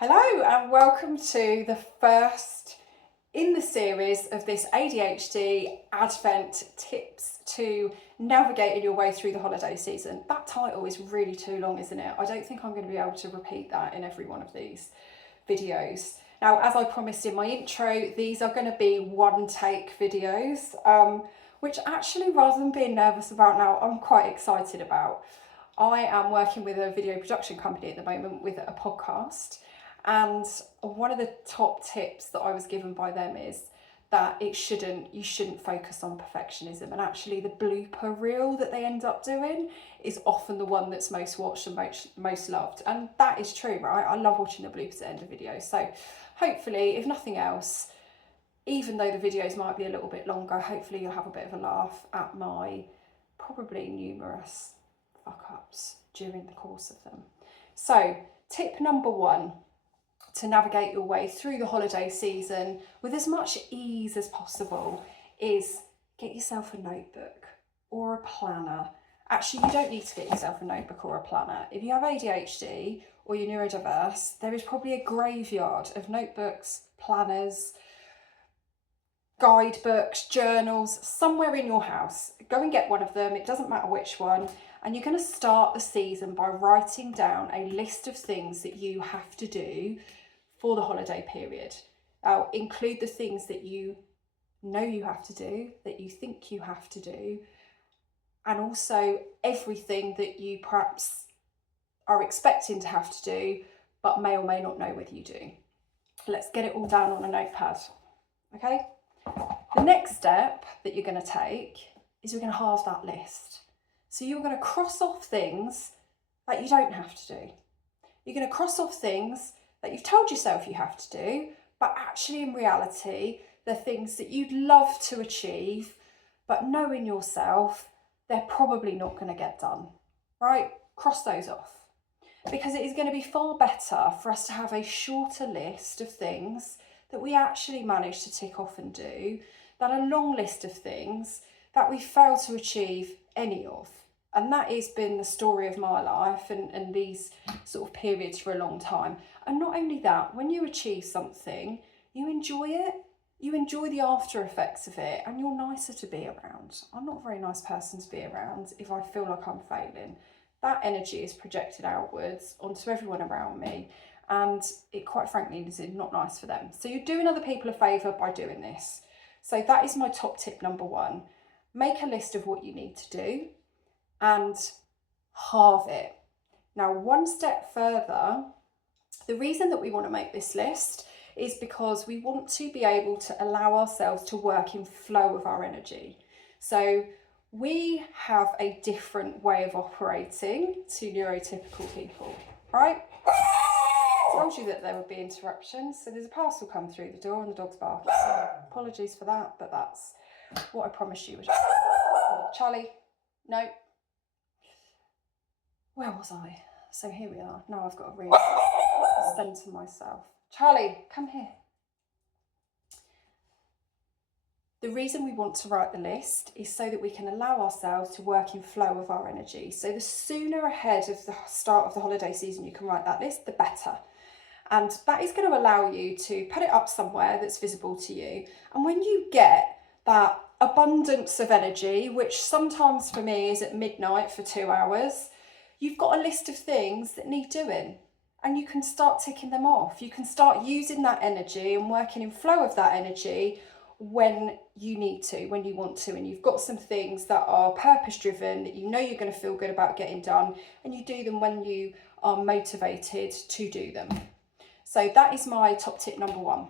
Hello and welcome to the first in the series of this ADHD Advent Tips to Navigating Your Way Through the Holiday Season. That title is really too long, isn't it? I don't think I'm going to be able to repeat that in every one of these videos. Now, as I promised in my intro, these are going to be one-take videos, which actually, rather than being nervous about now, I'm quite excited about. I am working with a video production company at the moment with a podcast. And one of the top tips that I was given by them is that you shouldn't focus on perfectionism, and actually the blooper reel that they end up doing is often the one that's most watched and most loved. And that is true, right? I love watching the bloopers at the end of videos. So hopefully, if nothing else, even though the videos might be a little bit longer, hopefully you'll have a bit of a laugh at my probably numerous fuck-ups during the course of them. So tip number one, to navigate your way through the holiday season with as much ease as possible, is get yourself a notebook or a planner. Actually, you don't need to get yourself a notebook or a planner. If you have ADHD or you're neurodiverse, there is probably a graveyard of notebooks, planners, guidebooks, journals, somewhere in your house. Go and get one of them, it doesn't matter which one, and you're going to start the season by writing down a list of things that you have to do for the holiday period. Now, include the things that you know you have to do, that you think you have to do, and also everything that you perhaps are expecting to have to do, but may or may not know whether you do. Let's get it all down on a notepad, okay? The next step that you're going to take is you're going to halve that list. So you're going to cross off things that you don't have to do. You're going to cross off things that you've told yourself you have to do, but actually in reality, they're things that you'd love to achieve, but knowing yourself, they're probably not going to get done, right? Cross those off. Because it is going to be far better for us to have a shorter list of things that we actually manage to tick off and do than a long list of things that we fail to achieve any of. And that has been the story of my life and these sort of periods for a long time. And not only that, when you achieve something, you enjoy it, you enjoy the after effects of it, and you're nicer to be around. I'm not a very nice person to be around if I feel like I'm failing. That energy is projected outwards onto everyone around me, and it quite frankly is not nice for them. So you're doing other people a favour by doing this. So that is my top tip number one. Make a list of what you need to do and halve it. Now, one step further, the reason that we want to make this list is because we want to be able to allow ourselves to work in flow of our energy. So we have a different way of operating to neurotypical people, right? I told you that there would be interruptions. So there's a parcel come through the door and the dog's barking. So apologies for that, but that's what I promised you. Charlie, no. Where was I? So here we are. Now I've got to centre myself. Charlie, come here. The reason we want to write the list is so that we can allow ourselves to work in flow of our energy. So the sooner ahead of the start of the holiday season you can write that list, the better. And that is going to allow you to put it up somewhere that's visible to you. And when you get that abundance of energy, which sometimes for me is at midnight for 2 hours, you've got a list of things that need doing, and you can start ticking them off. You can start using that energy and working in flow of that energy when you need to, when you want to, and you've got some things that are purpose driven that you know you're going to feel good about getting done, and you do them when you are motivated to do them. So that is my top tip number one.